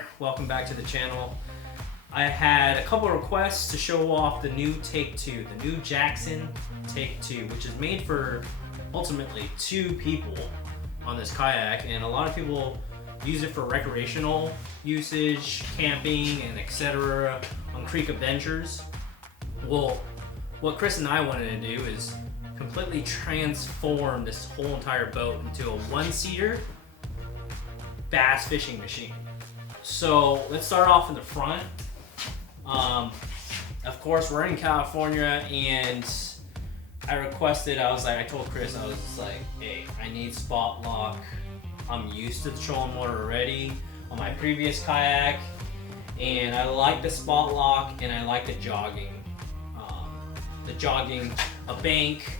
there. Welcome back to the channel. I had a couple of requests to show off the new Take 2, the new Jackson Take 2, which is made for ultimately 2 people on this kayak, and a lot of people use it for recreational usage, camping, and etc. on creek adventures. Well, what Chris and I wanted to do is completely transform this whole entire boat into a one-seater bass fishing machine. So let's start off in the front. Of course, we're in California, and I told Chris, I was like, hey, I need spot lock. I'm used to the trolling motor already on my previous kayak, and I like the spot lock, and I like the jogging a bank,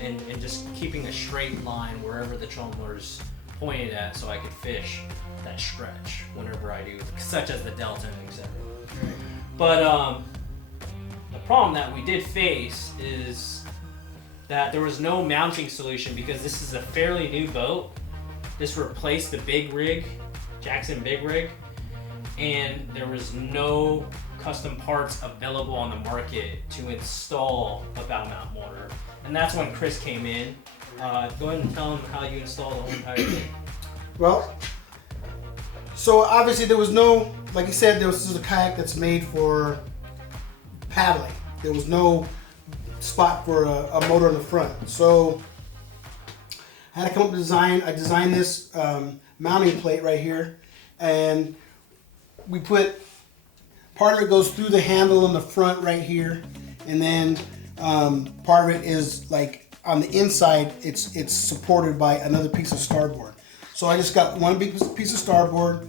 and just keeping a straight line wherever the trolling motor's pointed at, so I could fish that stretch whenever I do, such as the delta and etc. But the problem that we did face is that there was no mounting solution, because this is a fairly new boat. This replaced the big rig, Jackson big rig, and there was no custom parts available on the market to install a bow mount motor. And that's when Chris came in. Go ahead and tell him how you install the whole entire thing. Well, so obviously there was no, like you said, this is a kayak that's made for paddling. There was no spot for a motor in the front. So I had to come up with a design. I designed this mounting plate right here, and we put, part of it goes through the handle in the front right here, and then part of it is like on the inside, it's supported by another piece of starboard. So I just got one big piece of starboard,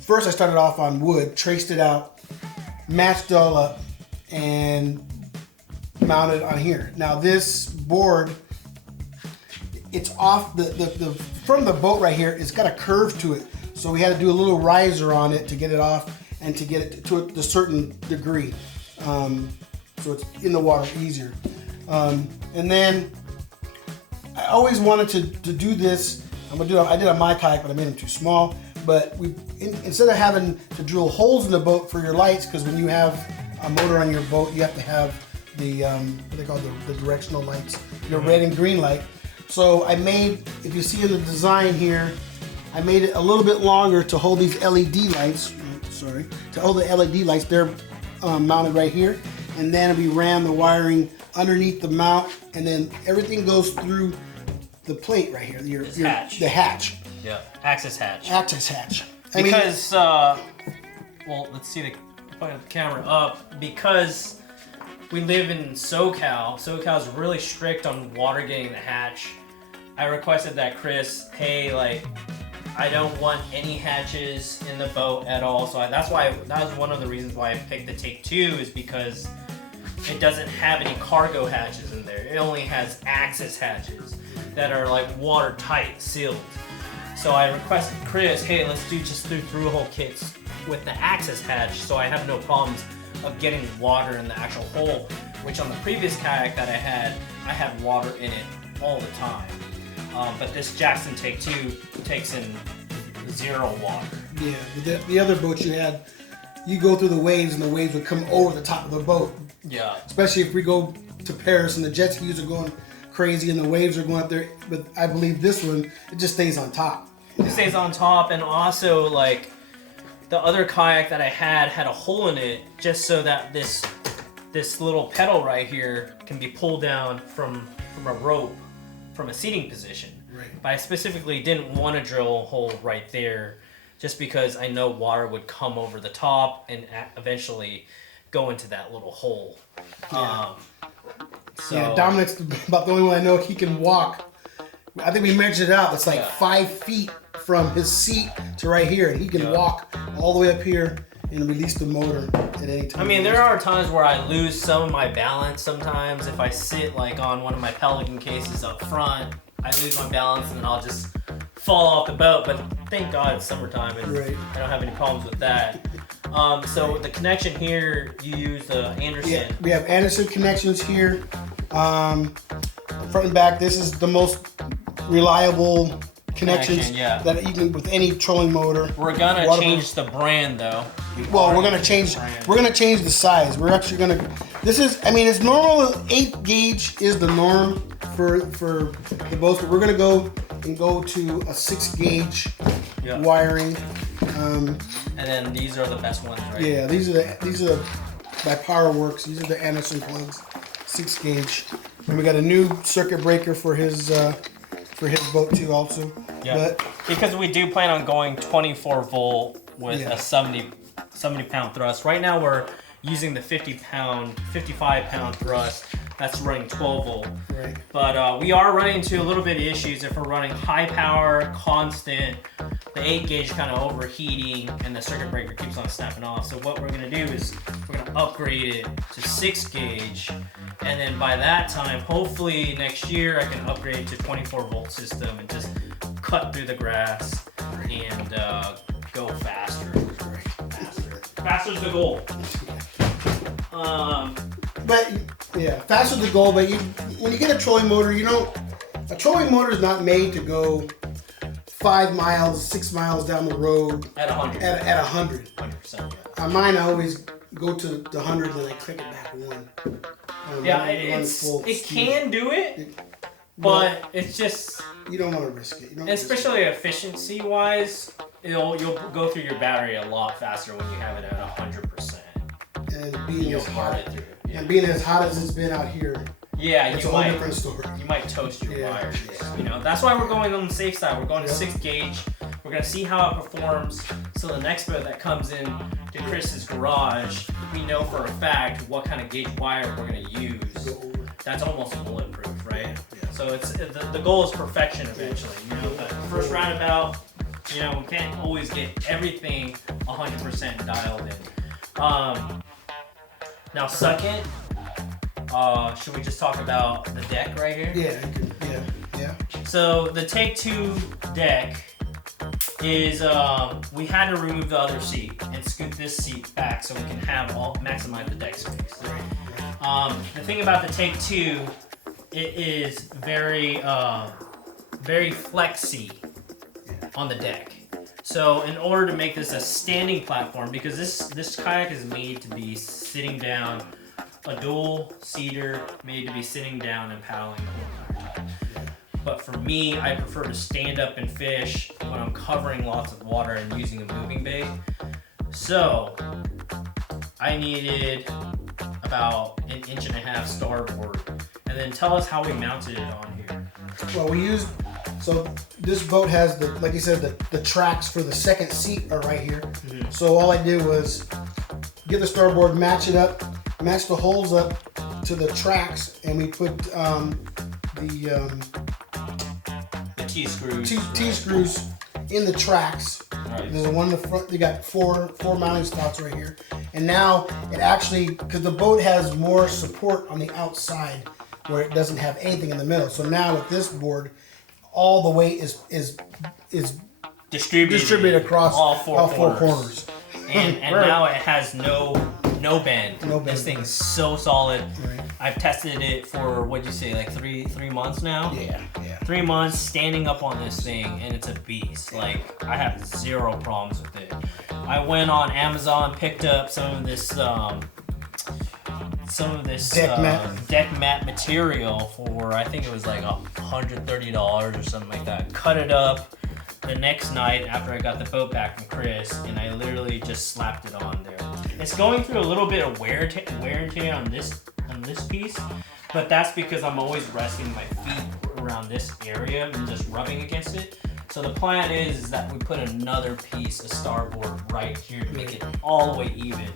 first I started off on wood, traced it out, matched it all up, and mounted on here. Now this board, it's off from the boat right here, it's got a curve to it. So we had to do a little riser on it to get it off and to get it to a certain degree. So it's in the water easier. And then I always wanted to do this. I did on my kayak, but I made them too small. But instead of having to drill holes in the boat for your lights, because when you have a motor on your boat, you have to have the what they call the directional lights, your red and green light. So I made, if you see in the design here, I made it a little bit longer to hold these LED lights. To hold the LED lights. They're mounted right here, and then we ran the wiring underneath the mount, and then everything goes through the plate right here. The hatch. Yeah, access hatch. Access hatch. Because, well, let's see point the camera up. Because we live in SoCal. SoCal's really strict on water getting the hatch. I requested that Chris, hey, like, I don't want any hatches in the boat at all. So that was one of the reasons why I picked the Take 2, is because it doesn't have any cargo hatches in there. It only has access hatches that are like watertight, sealed. So I requested Chris, hey, let's do just through hole kits with the access hatch, so I have no problems of getting water in the actual hole, which on the previous kayak that I had water in it all the time. But this Jackson Take 2 takes in 0 water. Yeah, the other boat you had, you go through the waves, and the waves would come over the top of the boat. Yeah. Especially if we go to Paris and the jet skis are going crazy and the waves are going up there. But I believe this one, it just stays on top. It stays on top, and also like the other kayak that I had a hole in it just so that this little pedal right here can be pulled down from a rope from a seating position. Right. But I specifically didn't want to drill a hole right there, just because I know water would come over the top and eventually go into that little hole. Yeah. Dominic's about the only one I know he can walk. I think we measured it out. It's like 5 feet from his seat to right here, and he can walk all the way up here and release the motor at any time. I mean, there are times where I lose some of my balance sometimes. If I sit like on one of my Pelican cases up front, I lose my balance and I'll just fall off the boat. But thank God it's summertime, and I don't have any problems with that. So the connection here, you use the Anderson. Yeah, we have Anderson connections here. Front and back, this is the most reliable connections yeah. that you can with any trolling motor. We're gonna change the brand though. Well, we're gonna change the size. We're actually gonna. This is, I mean, it's normal. 8 gauge is the norm for the boats, but we're gonna go to a 6 gauge wiring. And then these are the best ones, right? Yeah, these are by Powerworks. These are the Anderson plugs, 6 gauge. And we got a new circuit breaker for his boat too, also. Yeah. But because we do plan on going 24 volt with a 70 pound thrust. Right now we're using the 55 pound thrust. That's running 12 volt. Right. But we are running into a little bit of issues if we're running high power, constant. The 8 gauge kind of overheating and the circuit breaker keeps on snapping off. So what we're gonna do is we're gonna upgrade it to 6 gauge. And then by that time, hopefully next year, I can upgrade to 24 volt system and just cut through the grass and go faster. Faster's the goal. But yeah, faster's the goal. But when you get a trolling motor, a trolling motor is not made to go 5 miles, 6 miles down the road At 100. At 100. 100%. On mine, I always go to the 100 and then I click it back one. It can do it, but it's just you don't want to risk it. Especially efficiency wise, you'll go through your battery a lot faster when you have it at 100%. And being as hot as it's been out here. Yeah, it's a whole different story. You might toast your wires. Yeah. That's why we're going on the safe side. We're going to 6 gauge. We're gonna see how it performs. So the next boat that comes in to Chris's garage, we know for a fact what kind of gauge wire we're gonna use. That's almost bulletproof, right? Yeah. So it's the goal is perfection eventually. But first roundabout, we can't always get everything 100% dialed in. Now second, should we just talk about the deck right here? Yeah. So the Take 2 deck is we had to remove the other seat and scoot this seat back so we can maximize the deck space. The thing about the Take 2, it is very flexy on the deck. So in order to make this a standing platform, because this kayak is made to be sitting down, a dual seater made to be sitting down and paddling the whole entire time. But for me, I prefer to stand up and fish when I'm covering lots of water and using a moving bait. So I needed about 1.5 inch starboard. And then tell us how we mounted it on here. Well, so this boat has like you said, the tracks for the second seat are right here. Mm-hmm. So all I did was get the starboard, match it up, match the holes up to the tracks, and we put the T-screws in the tracks. Right. There's one in the front. You got four mounting spots right here. And now it actually, because the boat has more support on the outside where it doesn't have anything in the middle. So now with this board, all the weight is distributed across all four corners. And right. Now it has no bend. This thing's so solid. Right. I've tested it for, what'd you say, like three months now? Yeah. 3 months standing up on this thing, and it's a beast. Like, I have zero problems with it. I went on Amazon, picked up some of this deck mat material for, I think it was like $130 or something like that. Cut it up the next night after I got the boat back from Chris, and I literally just slapped it on there. It's going through a little bit of wear and tear on this piece, but that's because I'm always resting my feet around this area and just rubbing against it. So the plan is that we put another piece of starboard right here to make it all the way even.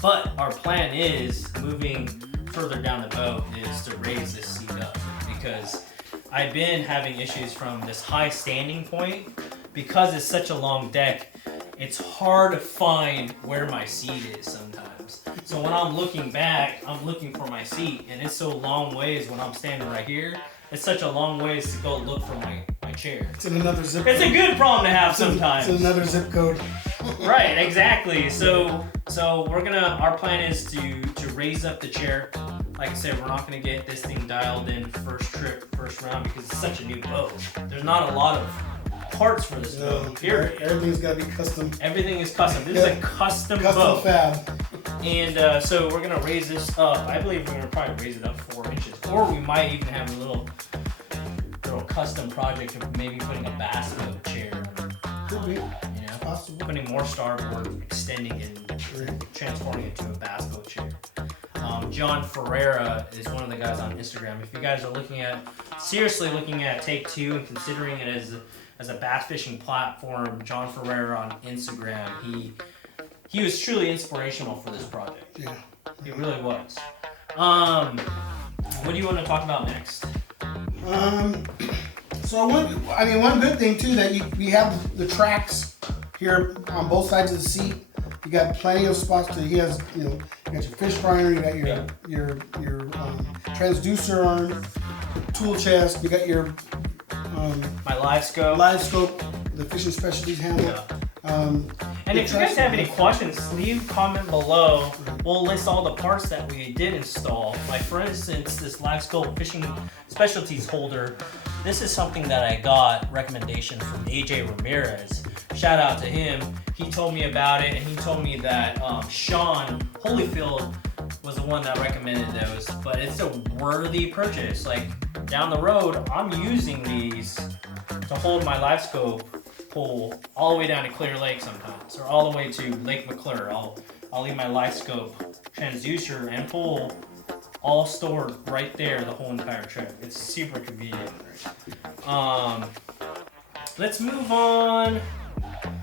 But our plan is, moving further down the boat, is to raise this seat up, because I've been having issues from this high standing point. Because it's such a long deck, it's hard to find where my seat is sometimes. So when I'm looking back, I'm looking for my seat, and it's so long ways when I'm standing right here. It's such a long ways to go look for my chair. It's in another zip code. It's a good problem to have sometimes. It's another zip code. Right, exactly. So our plan is to raise up the chair like I said, we're not going to get this thing dialed in first trip, first round because it's such a new boat. There's not a lot of parts for this boat, period. Everything's got to be custom. Everything is custom. This is a custom boat. Custom fab. And so we're going to raise this up. I believe we're going to probably raise it up 4 inches. Or we might even have a little custom project of maybe putting a bass boat chair. Could be. Possible. Putting more starboard, extending it, transforming it to a bass boat chair. John Ferreira is one of the guys on Instagram. If you guys are seriously looking at Take 2 and considering it as a bass fishing platform, John Ferreira on Instagram, he was truly inspirational for this project. Yeah. He really was. What do you want to talk about next? So one good thing too that you have the tracks here on both sides of the seat. You got plenty of spots you got your fish finder, you got your transducer arm, tool chest, you got your my livescope, the fishing specialties handle. Yeah. And if you guys have any questions, leave a comment below. We'll list all the parts that we did install. Like for instance, this livescope fishing specialties holder. This is something that I got recommendation from AJ Ramirez. Shout out to him. He told me about it, and he told me that Sean Holyfield was the one that recommended those. But it's a worthy purchase. Like down the road, I'm using these to hold my livescope pole all the way down to Clear Lake sometimes, or all the way to Lake McClure. I'll leave my livescope transducer and pole all stored right there the whole entire trip. It's super convenient. Let's move on.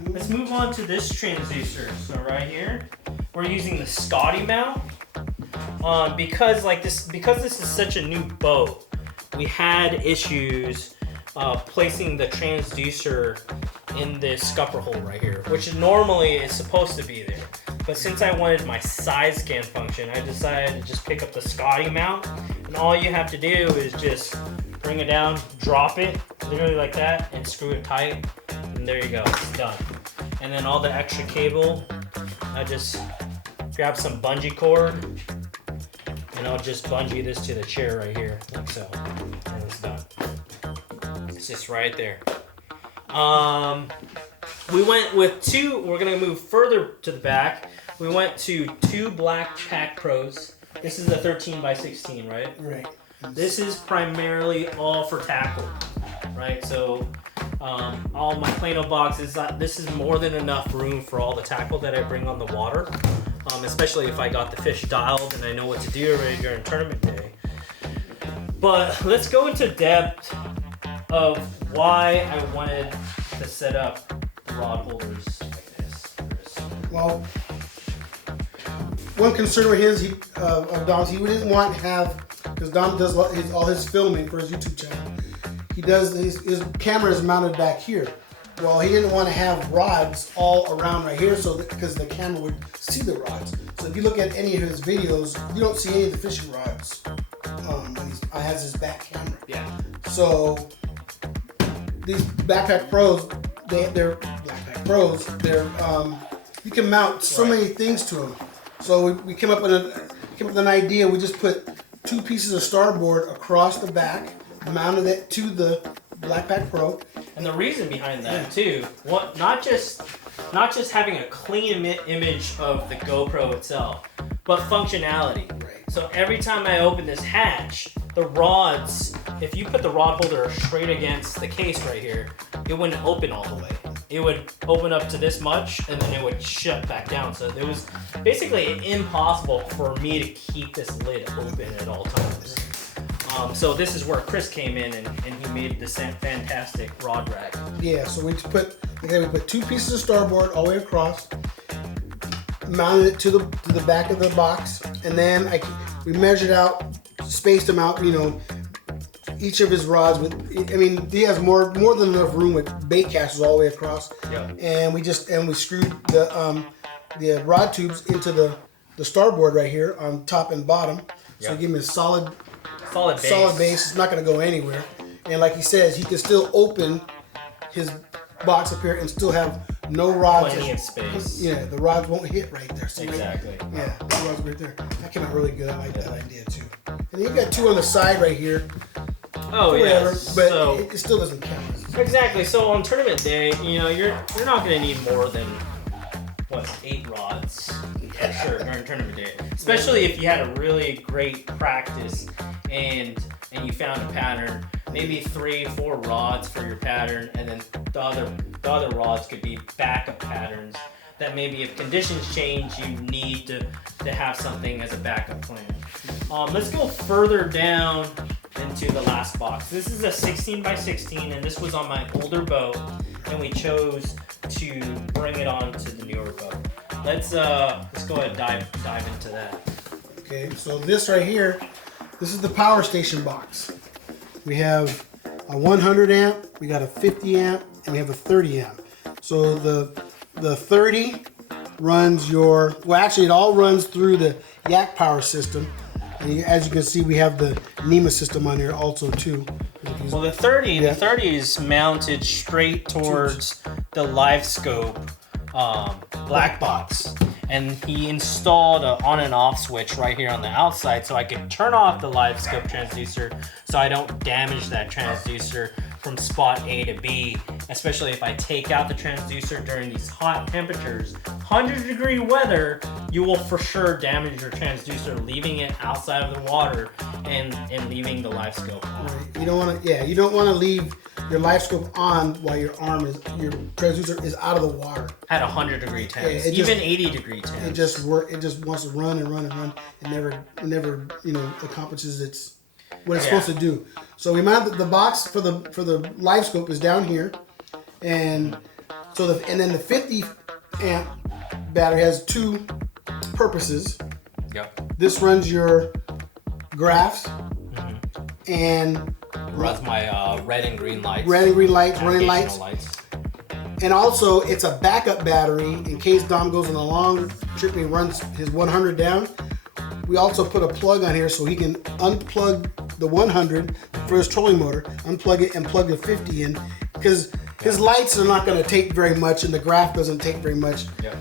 Let's move on to this transducer. So right here, we're using the Scotty mount. Because this is such a new boat, we had issues placing the transducer in this scupper hole right here, which normally is supposed to be there. But since I wanted my side scan function, I decided to just pick up the Scotty mount, and all you have to do is just bring it down, drop it, literally like that, and screw it tight, and there you go, it's done. And then all the extra cable, I just grab some bungee cord, and I'll just bungee this to the chair right here, like so, and it's done. It's just right there. We went with we're gonna move further to the back. We went to 2 Black Pack Pros. This is a 13x16, right? Right. This is primarily all for tackle, right? So all my Plano boxes, this is more than enough room for all the tackle that I bring on the water, especially if I got the fish dialed and I know what to do already during tournament day. But let's go into depth of why I wanted to set up the rod holders like this. Well, one concern with of Dom's, he didn't want to have, because Dom does all his filming for his YouTube channel. He does his camera is mounted back here. Well, he didn't want to have rods all around right here, because the camera would see the rods. So if you look at any of his videos, you don't see any of the fishing rods. When he has his back camera. Yeah. So these Backpack Pros, they're Backpack Pros. You can mount so many things to them. So we came up with an idea. We just put 2 pieces of starboard across the back, mounted it to the Backpack Pro. And the reason behind that too, not just having a clean image of the GoPro itself, but functionality. Right. So every time I open this hatch, the rods, if you put the rod holder straight against the case right here, it wouldn't open all the way. It would open up to this much, and then it would shut back down. So it was basically impossible for me to keep this lid open at all times. So this is where Chris came in, and he made this fantastic rod rack. Yeah, so we put 2 pieces of starboard all the way across, mounted it to the back of the box, and then we measured out, spaced them out, each of his rods he has more than enough room with bait casters all the way across. Yeah. And we screwed the rod tubes into the starboard right here on top and bottom. So give him a solid base. It's not going to go anywhere. And like he says, he can still open his box up here and still have no rods. Plenty of space. Yeah, the rods won't hit right there. See, exactly. Yeah, the rods right there. That came out really good. I like that idea too. And you got 2 on the side right here. Oh Whatever, yeah. but So it still doesn't count. exactly. So on tournament day, you know, you're not gonna need more than what 8 rods for sure during tournament day. Especially if you had a really great practice and you found a pattern. Maybe 3-4 rods for your pattern, and then the other rods could be backup patterns. That maybe if conditions change, you need to have something as a backup plan. Let's go further down into the last box. This is a 16 by 16, and this was on my older boat, and we chose to bring it on to the newer boat. Let's go ahead and dive into that. Okay, so this right here, this is the power station box. We have a 100 amp, we got a 50 amp, and we have a 30 amp. So the 30 runs your, well actually it all runs through the Yak power system. And as you can see, we have the NEMA system on here also too. Well, the 30 is mounted straight towards the livescope black box, and he installed an on and off switch right here on the outside, so I can turn off the livescope transducer, so I don't damage that transducer from spot A to B, especially if I take out the transducer during these hot temperatures. 100-degree weather, you will for sure damage your transducer, leaving it outside of the water and leaving the live scope on. Right. You don't want to leave your live scope on while your transducer is out of the water. At 100-degree temps, Yeah, even 80-degree temps. It just wants to run and run and run. It never accomplishes what it's supposed to do. So we mounted the box for the live scope is down here, and then the 50 amp battery has 2 purposes. Yep. This runs your graphs and It runs my red and green lights. running navigational lights. And also, it's a backup battery in case Dom goes on a long trip and he runs his 100 down. We also put a plug on here so he can unplug the 100 for his trolling motor, unplug it, and plug the 50 in, because his lights are not going to take very much, and the graph doesn't take very much. Yep.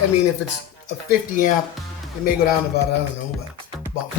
I mean, if it's a 50 amp, it may go down about, I don't know, about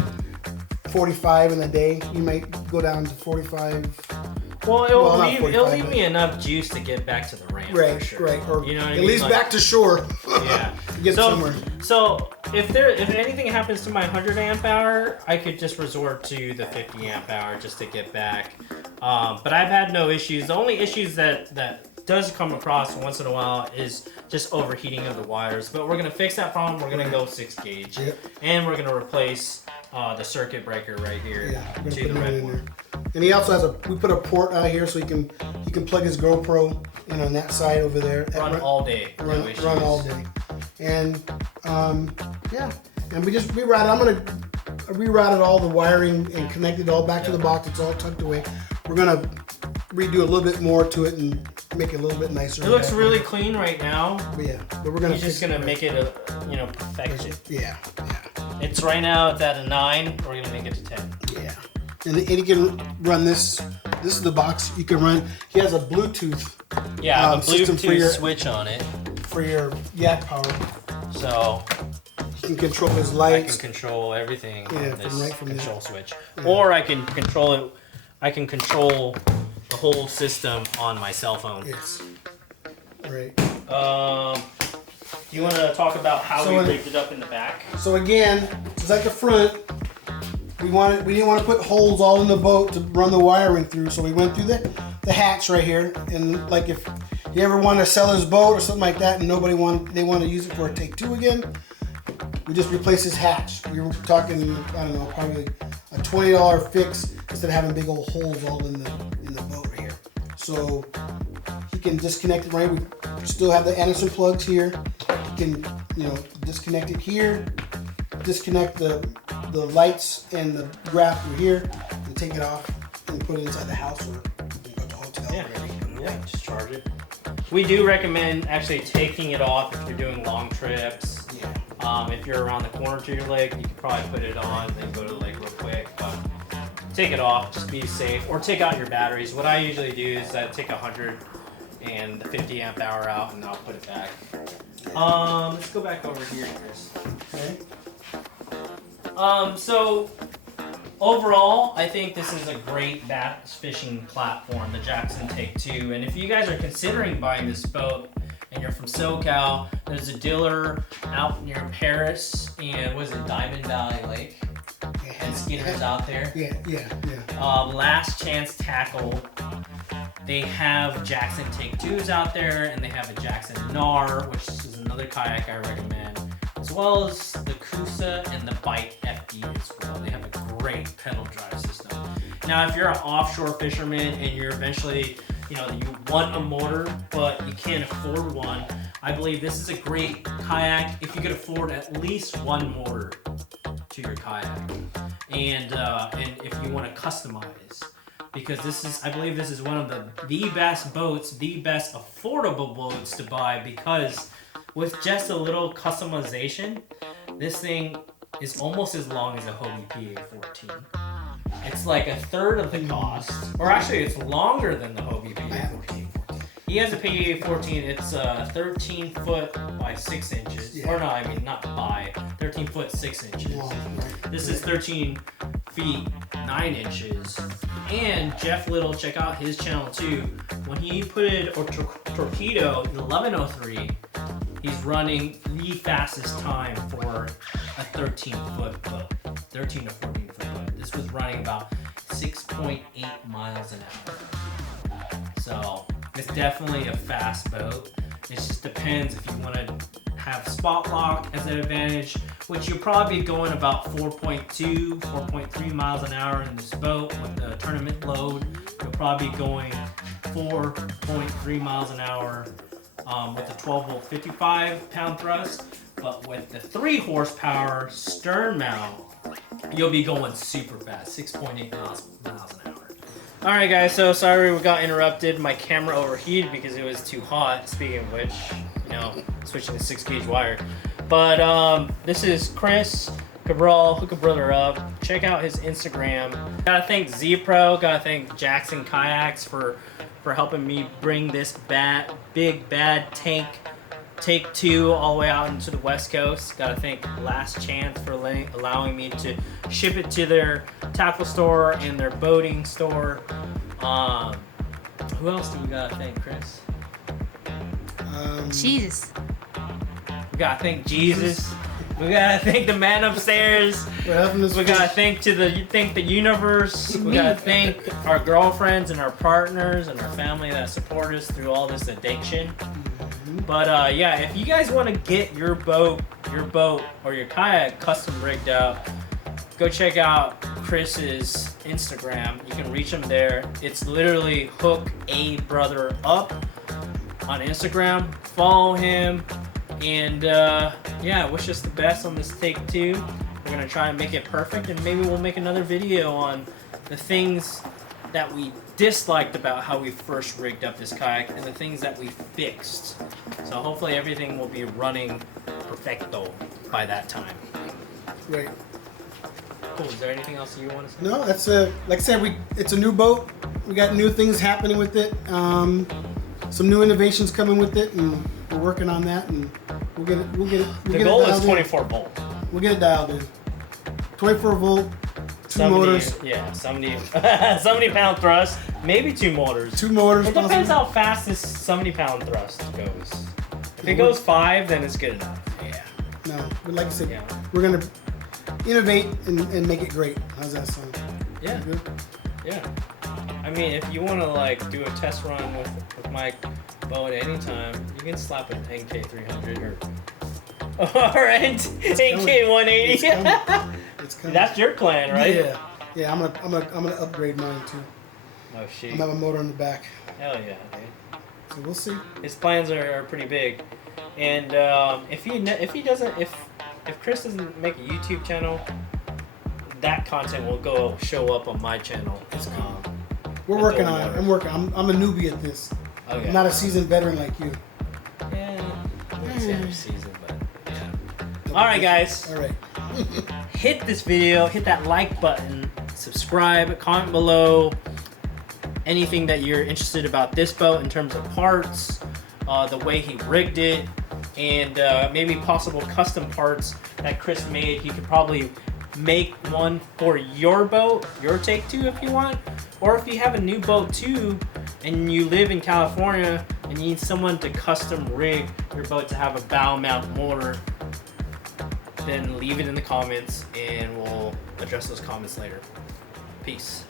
45 in a day. You might go down to 45. Well, it'll not leave me enough juice to get back to the ramp. Right, for sure. right. Or you know what I at mean? least Like, back to shore. Yeah. Get somewhere. So if anything happens to my 100 amp hour, I could just resort to the 50 amp hour just to get back. But I've had no issues. The only issues that does come across once in a while is just overheating of the wires. But we're gonna fix that problem. We're gonna go 6 gauge, and we're gonna replace the circuit breaker right here to the red one. And he also has we put a port out here so he can plug his GoPro in on that side over there. Run all day. Run all day. And and we rerouted. I'm gonna rerouted all the wiring and connected it all back to the box. It's all tucked away. We're gonna redo a little bit more to it and make it a little bit nicer. It looks really clean right now. But we're gonna. He's just gonna make it perfection. Yeah. It's right now it's at a 9. We're gonna make it to 10. Yeah. And he can run this. This is the box you can run. He has a Bluetooth. Yeah, a system Bluetooth switch on it. For your Yak power. So you can control his I lights. can control everything on this control switch. Yeah. Or I can control it. I can control the whole system on my cell phone. Yes. Right. Do you want to talk about how we rigged it up in the back? So again, it's like the front. We didn't want to put holes all in the boat to run the wiring through, so we went through the hatch right here. And like if you ever want to sell his boat or something like that, and they want to use it for a take 2 again, we just replace his hatch. We were talking, I don't know, probably a $20 fix instead of having big old holes all in the boat right here. So he can disconnect it right. We still have the Anderson plugs here. He can, disconnect it here. Disconnect the lights and the graph from here and take it off and put it inside the house or go to the hotel. Yeah, just charge it. We do recommend actually taking it off if you're doing long trips. Yeah. If you're around the corner to your lake, you can probably put it on and then go to the lake real quick. But take it off, just be safe. Or take out your batteries. What I usually do is I take 100 and the 50 amp hour out and I'll put it back. Let's go back over here, Chris. Okay. So overall, I think this is a great bass fishing platform, the Jackson Take 2. And if you guys are considering buying this boat and you're from SoCal, there's a dealer out near Paris and was it Diamond Valley Lake? And Skinner's out there. Yeah. Last Chance Tackle. They have Jackson Take 2s out there, and they have a Jackson Gnar, which is another kayak I recommend, as well as the Kusa and the Bike FD as well. They have a great pedal drive system. Now, if you're an offshore fisherman and you're eventually, you want a motor, but you can't afford one, I believe this is a great kayak if you could afford at least one motor to your kayak, and if you want to customize, because I believe this is one of the best boats, the best affordable boats to buy, because with just a little customization, this thing is almost as long as a Hobie PA14. It's like a third of the cost, or actually it's longer than the Hobie PA14. He has a PA14, it's 13 foot by 6 inches. Yeah. Or no, I mean not by, 13 foot 6 inches. This is 13 feet 9 inches. And Jeff Little, check out his channel too. When he put a Torpedo 1103, he's running the fastest time for a 13 foot boat, 13 to 14 foot boat. This was running about 6.8 miles an hour. So it's definitely a fast boat. It just depends if you want to have spot lock as an advantage, which you'll probably be going about 4.2, 4.3 miles an hour in this boat. With the tournament load, you'll probably be going 4.3 miles an hour with the 12 volt 55 pound thrust. But with the 3 horsepower stern mount, you'll be going super fast, 6.8 miles an hour. Alright guys, so sorry we got interrupted. My camera overheated because it was too hot. Speaking of which, switching to 6-gauge wire. But this is Chris Cabral, Hook a Brother Up. Check out his Instagram. Gotta thank Z-Pro, gotta thank Jackson Kayaks for helping me bring this big bad Take 2 all the way out into the West Coast. Gotta thank Last Chance for allowing me to ship it to their tackle store and their boating store. Who else do we gotta thank, Chris? Jesus. We gotta thank Jesus. We gotta thank the man upstairs. We gotta thank the universe. We gotta thank our girlfriends and our partners and our family that support us through all this addiction. But yeah, if you guys want to get your boat or your kayak custom rigged out, go check out Chris's Instagram. You can reach him there. It's literally Hook a Brother Up on Instagram. Follow him, and yeah, wish us the best on this Take 2. We're gonna try and make it perfect, and maybe we'll make another video on the things that we disliked about how we first rigged up this kayak and the things that we fixed. So hopefully everything will be running perfecto by that time. Right. Cool. Is there anything else you want to say? No, that's like I said, it's a new boat. We got new things happening with it. Some new innovations coming with it, and we're working on that, and we'll get it. The goal is 24 volt. We'll get it dialed in. 24 volt. 2 motors. Yeah, 70 pound thrust, maybe 2 motors. 2 motors. It depends how fast this 70 pound thrust goes. If it goes 5, then it's good enough. Yeah. No, but like I said, we're gonna innovate and make it great. How's that sound? Yeah. Good? Yeah. I mean, if you want to do a test run with my boat at any time, you can slap an NK300 or NK180. It's coming. It's coming. That's your plan, right? Yeah. I'm gonna upgrade mine too. Oh shit. I'm gonna have a motor on the back. Hell yeah, dude. So we'll see. His plans are pretty big, and if Chris doesn't make a YouTube channel, that content will show up on my channel. We're working on it. I'm working. I'm a newbie at this. Okay. I'm not a seasoned veteran like you. Yeah. I wouldn't say I'm seasoned, but yeah. All right, guys. All right. Hit this video. Hit that like button. Subscribe. Comment below anything that you're interested about this boat in terms of parts, the way he rigged it, and maybe possible custom parts that Chris made. He could probably make one for your boat, your Take Two if you want. Or if you have a new boat too, and you live in California and you need someone to custom rig your boat to have a bow mount motor, then leave it in the comments and we'll address those comments later. Peace.